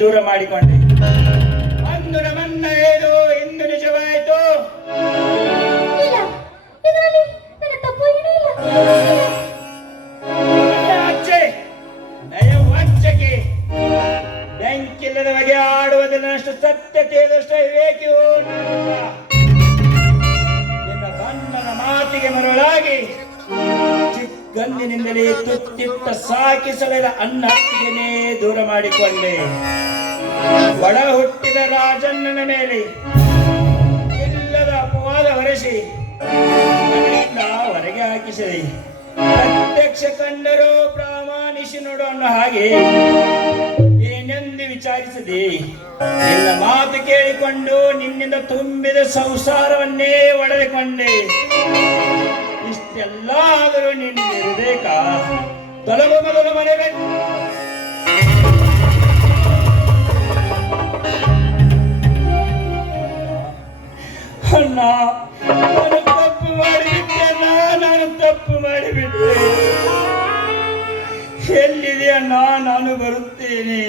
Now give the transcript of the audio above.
ದೂರ ಮಾಡಿಕೊಂಡೆ. ಅಂದು ನಮ್ಮನ್ನ ಏದು ಇಂದು ನಿಜವಾಯಿತು. ಅಚ್ಚೆ ನಯವಂಚಕೆ ಬೆಂಕಿಲ್ಲದ ಬಗೆ ಆಡುವುದನ್ನಷ್ಟು ಸತ್ಯತೆಯದಷ್ಟು ವಿವೇಕಿಯೋ ನಿನ್ನ ಗಂಡನ ಮಾತಿಗೆ ಮರುಳಾಗಿ ಚಿಕ್ಕಂದಿನಿಂದಲೇ ತುತ್ತಿಟ್ಟ ಸಾಕಿಸಲಿದ ಅನ್ನತ್ತಿಗೆನೇ ದೂರ ಮಾಡಿಕೊಂಡೆ. ಒಳ ಹುಟ್ಟಿದ ರಾಜಣ್ಣನ ಮೇಲೆ ಇಲ್ಲದ ಅಪವಾದ ಹೊರಿಸಿ ಹೊರಗೆ ಹಾಕಿಸಿದೆ. ಪ್ರತ್ಯಕ್ಷ ಕಂಡರೂ ಪ್ರಾಮಾಣಿಸಿ ನೋಡು ಅನ್ನೋ ಹಾಗೆ ಏನೆಂದು ವಿಚಾರಿಸದೆ ನಿನ್ನ ಮಾತು ಕೇಳಿಕೊಂಡು ನಿನ್ನಿಂದ ತುಂಬಿದ ಸಂಸಾರವನ್ನೇ ಒಡೆದುಕೊಂಡೆ. ಇಷ್ಟೆಲ್ಲ ಆದರೂ ನಿನ್ನಿರಬೇಕಾ? ತೊಲಗು ಮೊದಲು ಮನೆ ಅಣ್ಣ, ನಾನು ತಪ್ಪು ಮಾಡಿಬಿಟ್ಟೆ. ನಾನು ತಪ್ಪು ಮಾಡಿಬಿಟ್ಟೆ. ಎಲ್ಲಿದೆ ಅಣ್ಣ? ನಾನು ಬರುತ್ತೇನೆ.